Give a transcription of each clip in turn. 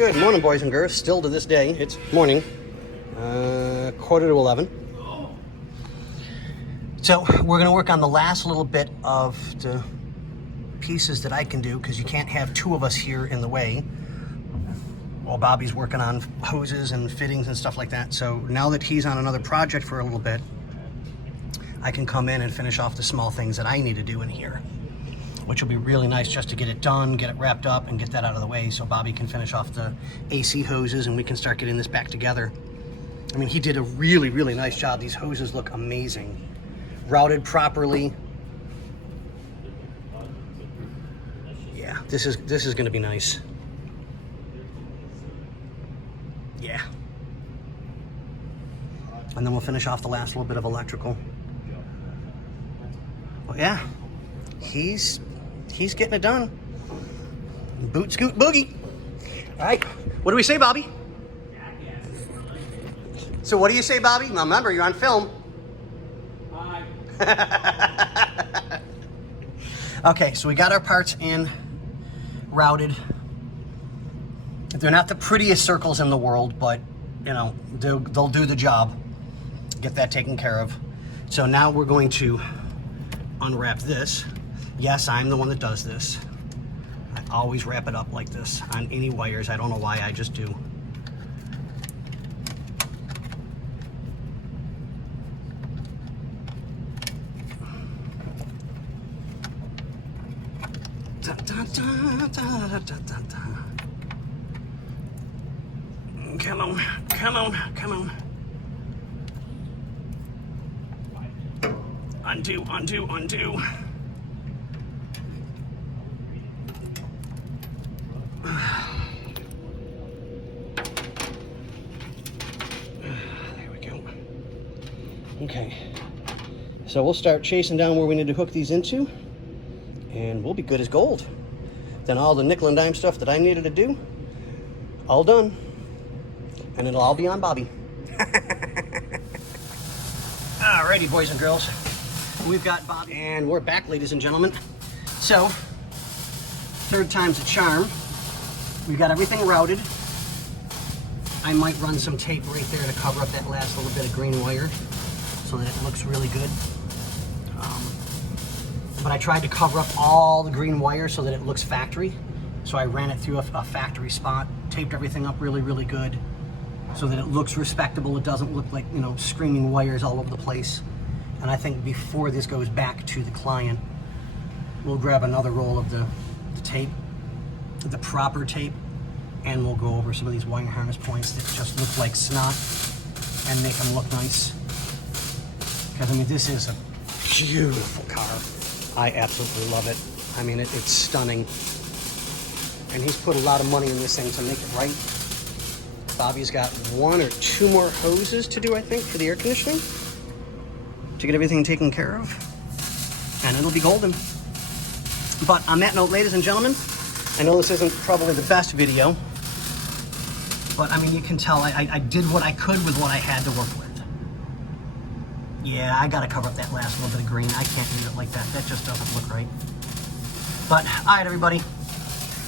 Good morning, boys and girls. Still to this day, it's morning, quarter to 11. So we're going to work on the last little bit of the pieces that I can do, because you can't have two of us here in the way while Bobby's working on hoses and fittings and stuff like that. So now that he's on another project for a little bit, I can come in and finish off the small things that I need to do in here, which will be really nice just to get it done, get it wrapped up, and get that out of the way so Bobby can finish off the AC hoses and we can start getting this back together. I mean, he did a really, really nice job. These hoses look amazing. Routed properly. Yeah, this is going to be nice. Yeah. And then we'll finish off the last little bit of electrical. Well, yeah, he's getting it done. Boot scoot boogie. All right, what do we say, Bobby? So what do you say, Bobby? Now remember, you're on film. Okay, so we got our parts in, routed. They're not the prettiest circles in the world, but you know, they'll do the job. Get that taken care of. So now we're going to unwrap this. Yes, I'm the one that does this. I always wrap it up like this on any wires. I don't know why, I just do. Da, da, da, da, da, da, da. Come on, come on, come on. Undo, undo, undo. There we go. Okay, so we'll start chasing down where we need to hook these into, and we'll be good as gold. Then all the nickel and dime stuff that I needed to do, all done, and it'll all be on Bobby. Alrighty, boys and girls, we've got Bobby, and we're back, ladies and gentlemen. So, third time's a charm. We've got everything routed. I might run some tape right there to cover up that last little bit of green wire so that it looks really good. But I tried to cover up all the green wire so that it looks factory. So I ran it through a factory spot, taped everything up really, really good so that it looks respectable. It doesn't look like, you know, screaming wires all over the place. And I think before this goes back to the client, we'll grab another roll of the tape, the proper tape, and we'll go over some of these wire harness points that just look like snot and make them look nice. Because I mean, this is a beautiful car. I absolutely love it. I mean, it's stunning. And he's put a lot of money in this thing to make it right. Bobby's got 1 or 2 more hoses to do, I think, for the air conditioning, to get everything taken care of, and it'll be golden. But on that note, ladies and gentlemen, I know this isn't probably the best video, but I mean, you can tell I did what I could with what I had to work with. Yeah, I gotta cover up that last little bit of green. I can't leave it like that. That just doesn't look right. But, all right, everybody,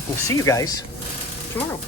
we'll see you guys tomorrow.